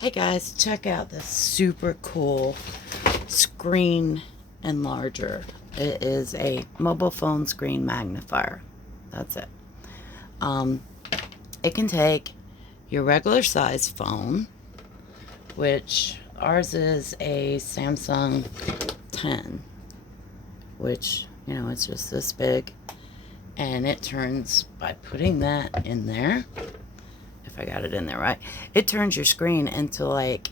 Hey guys, check out this super cool screen enlarger. It is a mobile phone screen magnifier. That's it. Um, it can take your regular size phone, which ours is a Samsung 10, which, you know, it's just this big. And it turns, by putting that in there, if I got it in there right, it turns your screen into like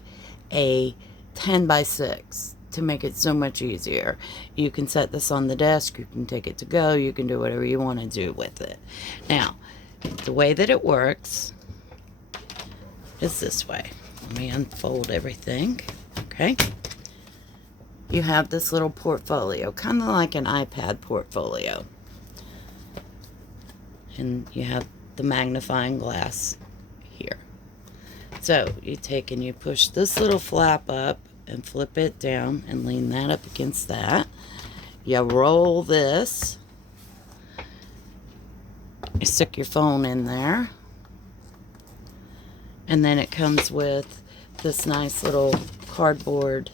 a 10 by 6 to make it so much easier. You can set this on the desk, you can take it to go, you can do whatever you want to do with it. Now, the way that it works is this way. Let me unfold everything. Okay. You have this little portfolio, kind of like an iPad portfolio. And you have the magnifying glass here. So you take and you push this little flap up and flip it down and lean that up against that. You roll this. You stick your phone in there. And then it comes with this nice little cardboard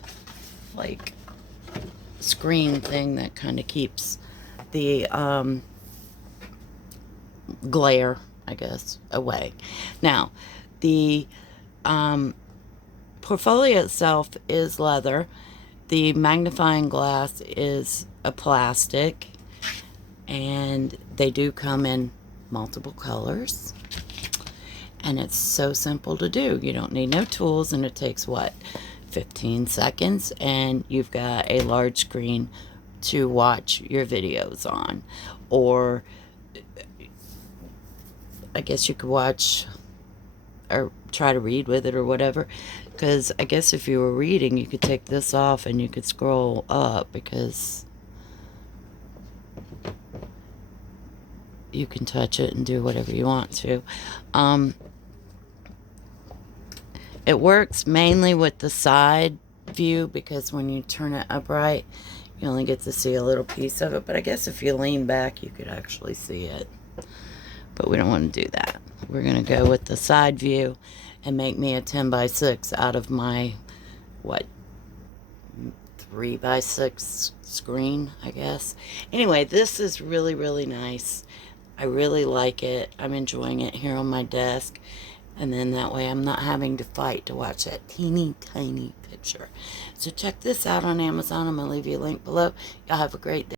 like screen thing that kind of keeps the glare, I guess, away. Now, the portfolio itself is leather. The magnifying glass is a plastic, and they do come in multiple colors. And it's so simple to do. You don't need no tools, and it takes, what, 15 seconds, and you've got a large screen to watch your videos on. Or I guess you could watch or try to read with it or whatever. Because I guess if you were reading, you could take this off and you could scroll up, because you can touch it and do whatever you want to. It works mainly with the side view, because when you turn it upright, you only get to see a little piece of it. But I guess if you lean back, you could actually see it. But we don't want to do that. We're going to go with the side view and make me a 10 by 6 out of my, what, 3 by 6 screen, I guess. Anyway, this is really, really nice. I really like it. I'm enjoying it here on my desk. And then that way I'm not having to fight to watch that teeny tiny picture. So check this out on Amazon. I'm going to leave you a link below. Y'all have a great day.